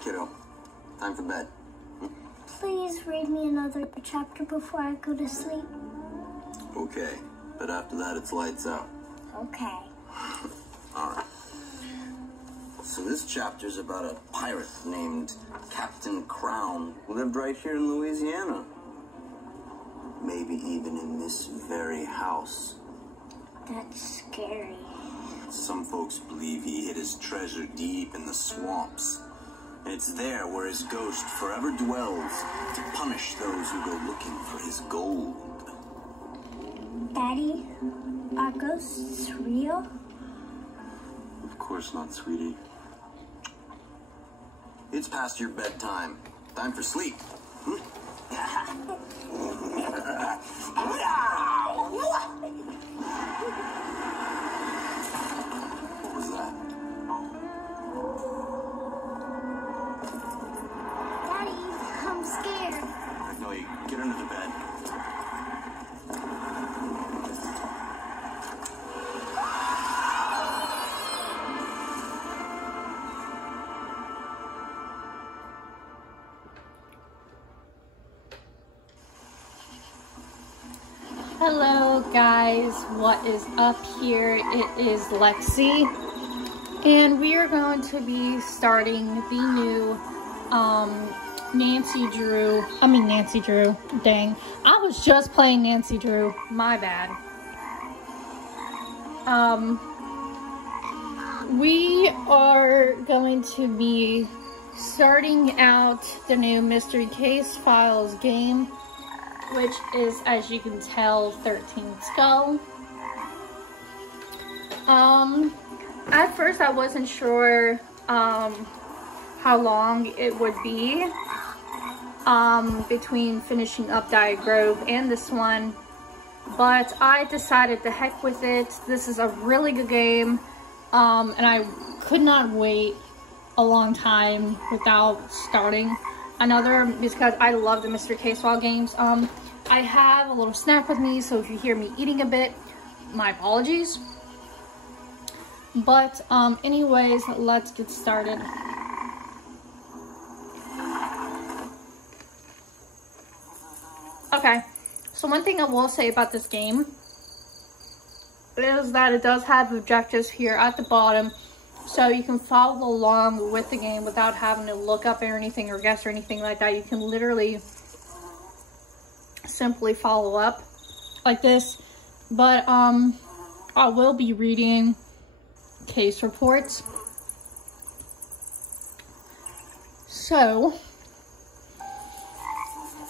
right, kiddo. Time for bed. Please read me another chapter before I go to sleep. Okay, but after that, it's lights out. Okay. All right. So this chapter's about a pirate named Captain Crown who lived right here in Louisiana. Maybe even in this very house. That's scary. Some folks believe he hid his treasure deep in the swamps. And it's there where his ghost forever dwells to punish those who go looking for his gold. Daddy, are ghosts real? Of course not, sweetie. It's past your bedtime. Time for sleep. What was that? Daddy, I'm scared. Magnolia, get under the bed. Hello guys, what is up here? It is Lexi, and we are going to be starting the new Nancy Drew, dang, I was just playing Nancy Drew, my bad. We are going to be starting out the new Mystery Case Files game, which is, as you can tell, 13th Skull. At first I wasn't sure how long it would be between finishing up Dire Grove and this one, but I decided to heck with it. This is a really good game, and I could not wait a long time without starting another, because I love the Mystery Case File games. I have a little snack with me, so if you hear me eating a bit, my apologies. But anyways, let's get started. Okay, so one thing I will say about this game is that it does have objectives here at the bottom, so you can follow along with the game without having to look up or anything or guess or anything like that. You can literally simply follow up like this. But I will be reading case reports. So,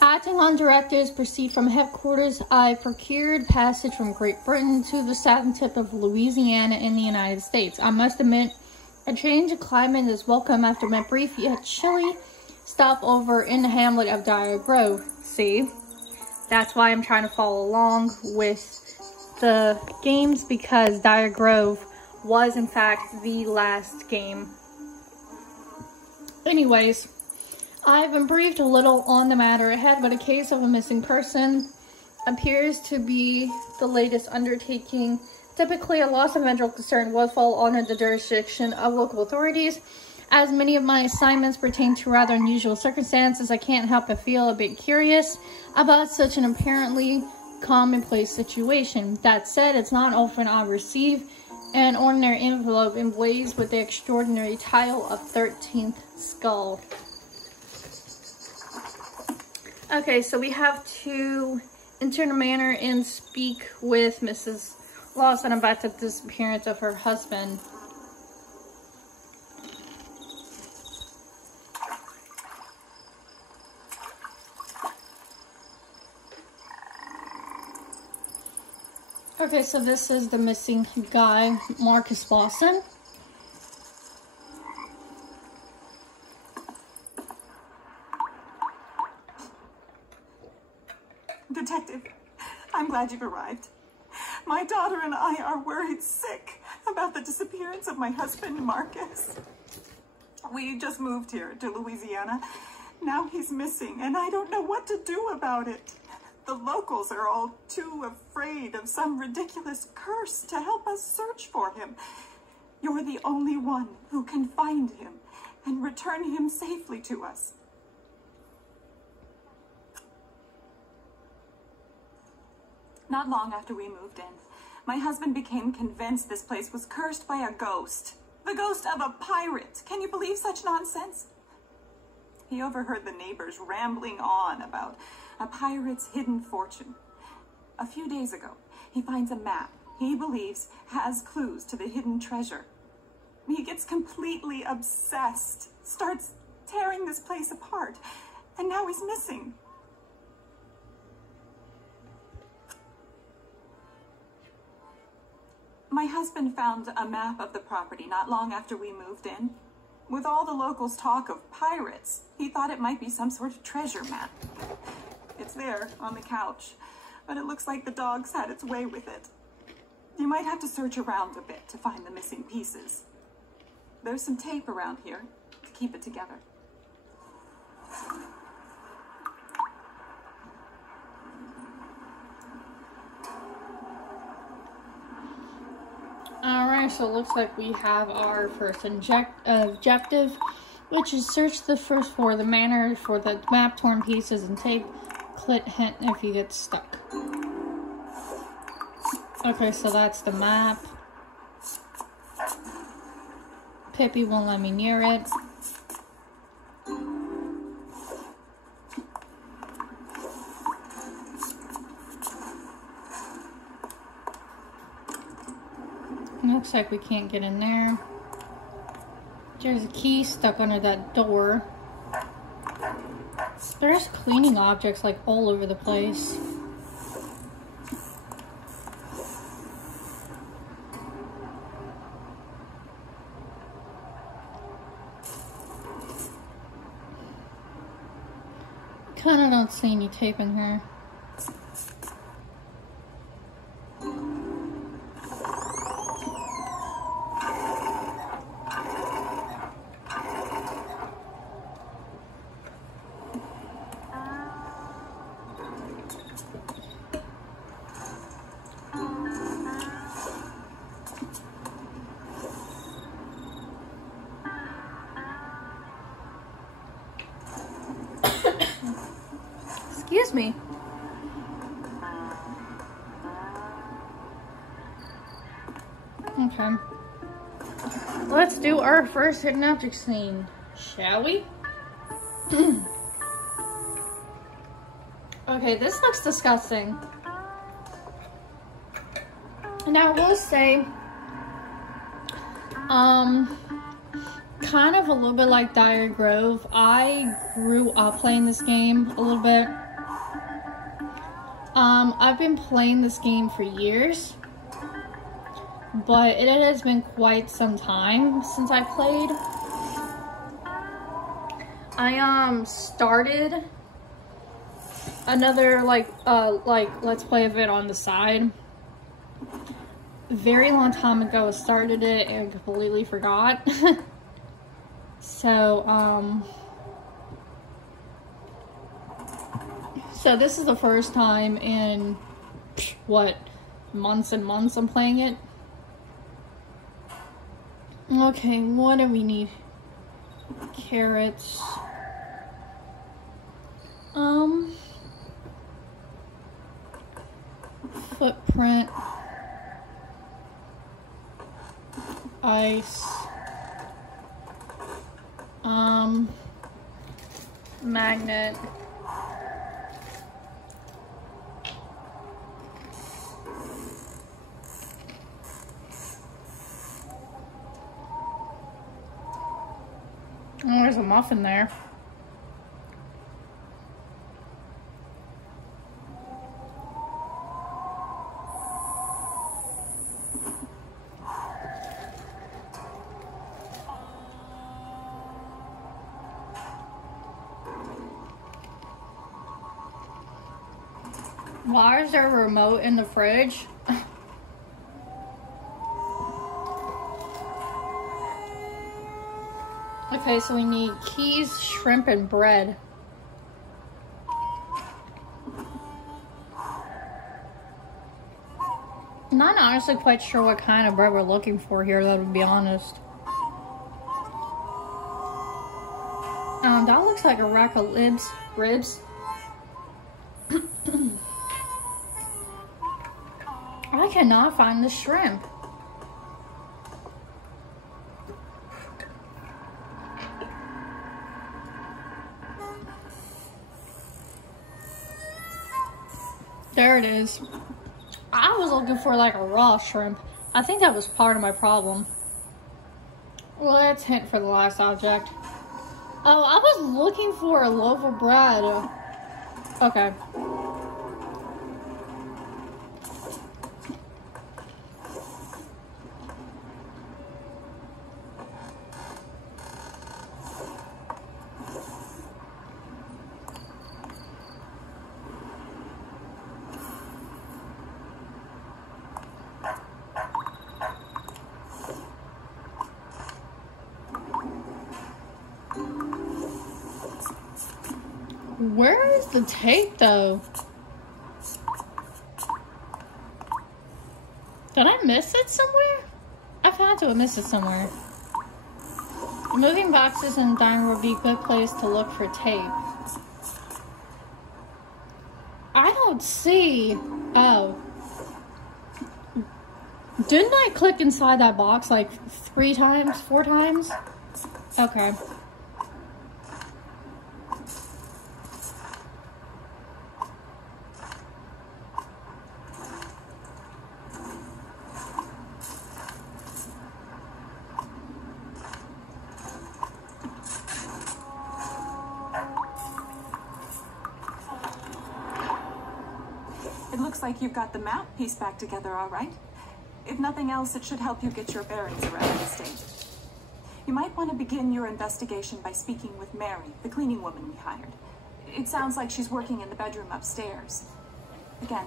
acting on directives, proceed from headquarters. I procured passage from Great Britain to the southern tip of Louisiana in the United States. I must admit, a change of climate is welcome after my brief yet chilly stopover in the hamlet of Dire Grove. See? That's why I'm trying to follow along with the games, because Dire Grove was in fact the last game. Anyways, I've been briefed a little on the matter ahead, but a case of a missing person appears to be the latest undertaking. Typically, a loss of medical concern will fall under the jurisdiction of local authorities. As many of my assignments pertain to rather unusual circumstances, I can't help but feel a bit curious about such an apparently commonplace situation. That said, it's not often I receive an ordinary envelope emblazoned with the extraordinary title of 13th Skull. Okay, so we have to enter the manor and speak with Mrs. Lawson about the disappearance of her husband. Okay, so this is the missing guy, Marcus Lawson. Detective, I'm glad you've arrived. My daughter and I are worried sick about the disappearance of my husband, Marcus. We just moved here to Louisiana. Now he's missing, and I don't know what to do about it. The locals are all too afraid of some ridiculous curse to help us search for him. You're the only one who can find him and return him safely to us. Not long after we moved in, my husband became convinced this place was cursed by a ghost. The ghost of a pirate. Can you believe such nonsense? He overheard the neighbors rambling on about a pirate's hidden fortune. A few days ago, he finds a map he believes has clues to the hidden treasure. He gets completely obsessed, starts tearing this place apart, and now he's missing. My husband found a map of the property not long after we moved in. With all the locals' talk of pirates, he thought it might be some sort of treasure map. It's there on the couch, but it looks like the dogs had its way with it. You might have to search around a bit to find the missing pieces. There's some tape around here to keep it together. Alright, so it looks like we have our first objective, which is search the first floor of the manor for the map, torn pieces, and tape. Click hint if you get stuck. Okay, so that's the map. Pippi won't let me near it. Looks like we can't get in there. There's a key stuck under that door. There's cleaning objects like all over the place. Kinda don't see any tape in here. Excuse me. Okay. Let's do our first hidden object scene, shall we? Okay, this looks disgusting. Now I will say, kind of a little bit like Dire Grove, I grew up playing this game a little bit. I've been playing this game for years, but it has been quite some time since I played. I started another like let's play of it on the side very long time ago. I started it and completely forgot. So this is the first time in what, months and months I'm playing it. Okay, what do we need? Carrots. Footprint. Ice. Magnet. Oh, there's a muffin there. Why is there a remote in the fridge? Okay, so we need keys, shrimp, and bread. I'm not honestly quite sure what kind of bread we're looking for here, though, to be honest. That looks like a rack of ribs. I cannot find the shrimp. There it is. I was looking for like a raw shrimp. I think that was part of my problem. Let's hint for the last object. Oh, I was looking for a loaf of bread. Okay. Where is the tape, though? Did I miss it somewhere? I've had to have missed it somewhere. Moving boxes in the dining room would be a good place to look for tape. I don't see... Oh. Didn't I click inside that box like 3 times, 4 times? Okay. Looks like you've got the map pieced back together all right. If nothing else, it should help you get your bearings around the estate. You might want to begin your investigation by speaking with Mary, the cleaning woman we hired. It sounds like she's working in the bedroom upstairs. Again,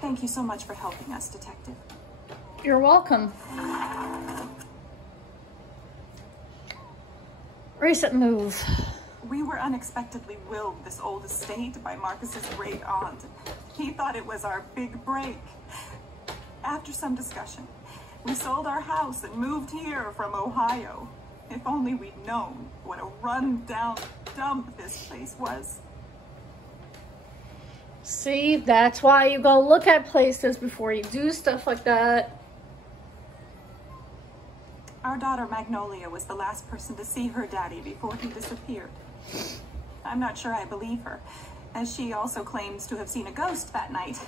thank you so much for helping us, Detective. You're welcome. Recent move. We were unexpectedly willed this old estate by Marcus's great aunt. He thought it was our big break. After some discussion, we sold our house and moved here from Ohio. If only we'd known what a run-down dump this place was. See, that's why you go look at places before you do stuff like that. Our daughter Magnolia was the last person to see her daddy before he disappeared. I'm not sure I believe her, as she also claims to have seen a ghost that night.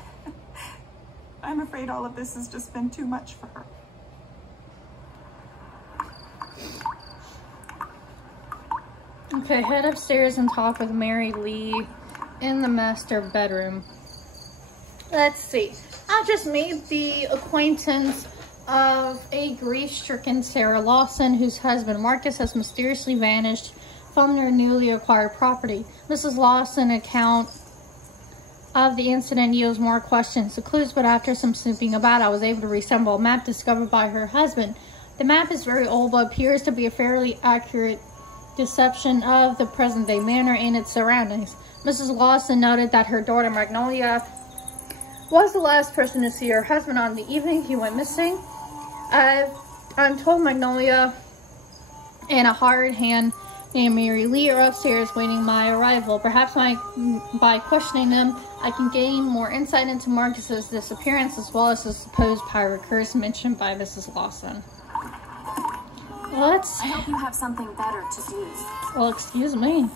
I'm afraid all of this has just been too much for her. Okay, head upstairs and talk with Mary Lee in the master bedroom. Let's see. I just made the acquaintance of a grief-stricken Sarah Lawson, whose husband Marcus has mysteriously vanished from their newly acquired property. Mrs. Lawson's account of the incident yields more questions than clues, but after some snooping about, I was able to reassemble a map discovered by her husband. The map is very old, but appears to be a fairly accurate deception of the present-day manor and its surroundings. Mrs. Lawson noted that her daughter Magnolia was the last person to see her husband on the evening he went missing. I'm told Magnolia and a hired hand named Mary Lee are upstairs waiting my arrival. Perhaps by questioning them, I can gain more insight into Marcus's disappearance as well as the supposed pirate curse mentioned by Mrs. Lawson. I hope you have something better to do. Well, excuse me.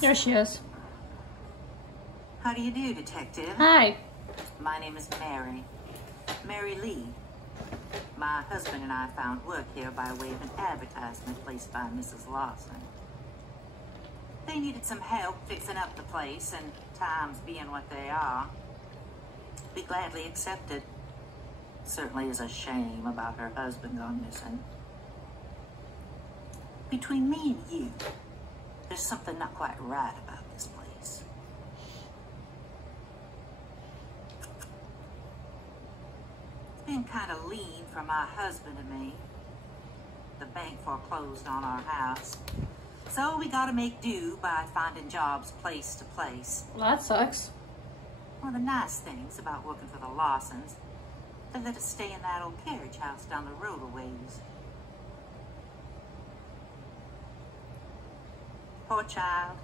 There she is. How do you do, Detective? Hi. My name is Mary Lee. My husband and I found work here by way of an advertisement placed by Mrs. Lawson. They needed some help fixing up the place, and times being what they are, we gladly accepted. Certainly is a shame about her husband gone missing. Between me and you, there's something not quite right about this place. It's been kind of lean for my husband and me. The bank foreclosed on our house. So we gotta make do by finding jobs place to place. Well, that sucks. One of the nice things about working for the Lawsons, they let us stay in that old carriage house down the road a ways. Poor child.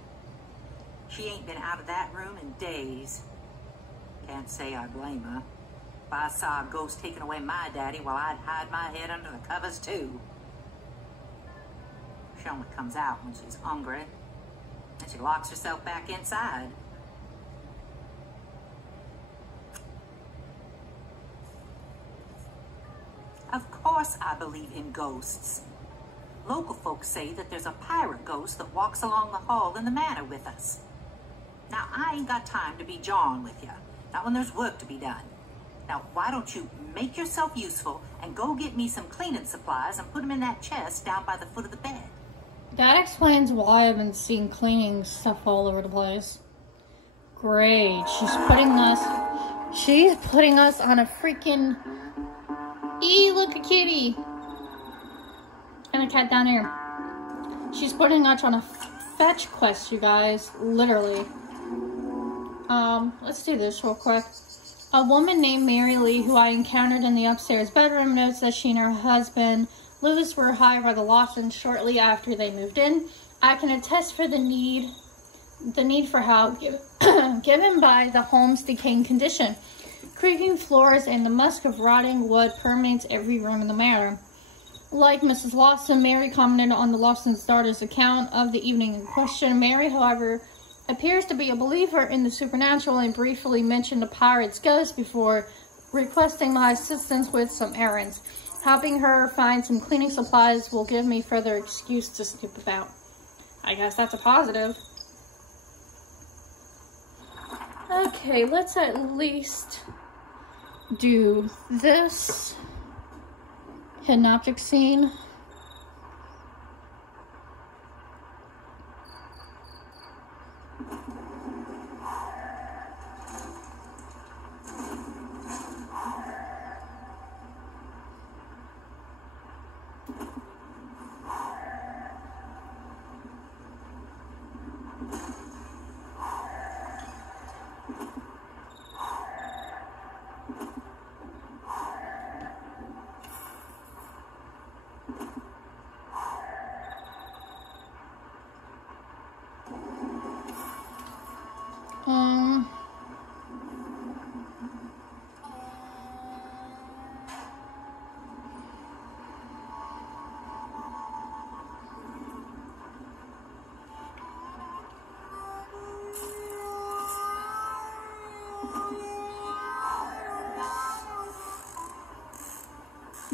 She ain't been out of that room in days. Can't say I blame her. If I saw a ghost taking away my daddy, well, I'd hide my head under the covers too. She only comes out when she's hungry, and she locks herself back inside. Of course I believe in ghosts. Local folks say that there's a pirate ghost that walks along the hall in the manor with us. Now, I ain't got time to be jawing with you, not when there's work to be done. Now, why don't you make yourself useful and go get me some cleaning supplies and put them in that chest down by the foot of the bed? That explains why I've been seeing cleaning stuff all over the place. Great. She's putting us on a freaking... look, a kitty! And a cat down here. She's putting us on a fetch quest, you guys. Literally. Let's do this real quick. A woman named Mary Lee, who I encountered in the upstairs bedroom, notes that she and her husband, Louis, were hired by the Lawsons shortly after they moved in. I can attest for the need for help given by the home's decaying condition. Creaking floors and the musk of rotting wood permeates every room in the manor. Like Mrs. Lawson, Mary commented on the Lawson's daughter's account of the evening in question. Mary, however, appears to be a believer in the supernatural and briefly mentioned a pirate's ghost before requesting my assistance with some errands. Helping her find some cleaning supplies will give me further excuse to snoop about. I guess that's a positive. Okay, let's at least do this hidden object scene.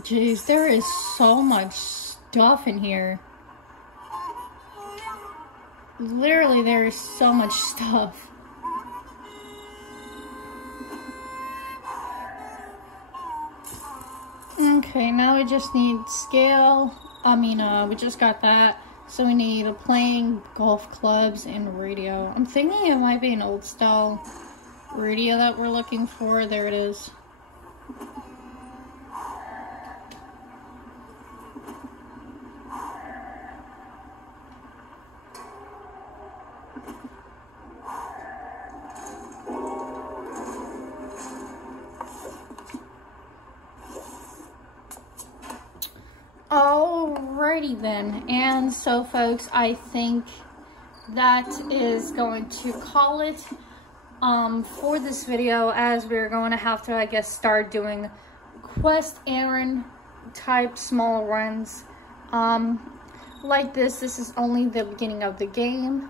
Jeez, there is so much stuff in here. Literally, there is so much stuff. Okay, now we just need scale. We just got that. So we need playing golf clubs and radio. I'm thinking it might be an old style radio that we're looking for. There it is. Alrighty then, and so folks, I think that is going to call it for this video, as we're going to have to, I guess, start doing quest errand type small runs like this. This is only the beginning of the game.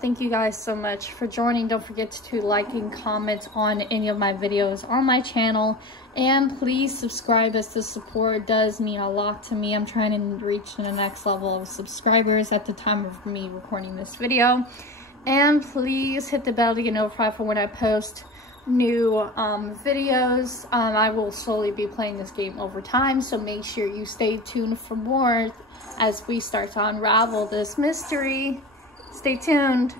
Thank you guys so much for joining. Don't forget to like and comment on any of my videos on my channel. And please subscribe, as the support does mean a lot to me. I'm trying to reach the next level of subscribers at the time of me recording this video. And please hit the bell to get notified for when I post new videos. I will slowly be playing this game over time, so make sure you stay tuned for more as we start to unravel this mystery. Stay tuned.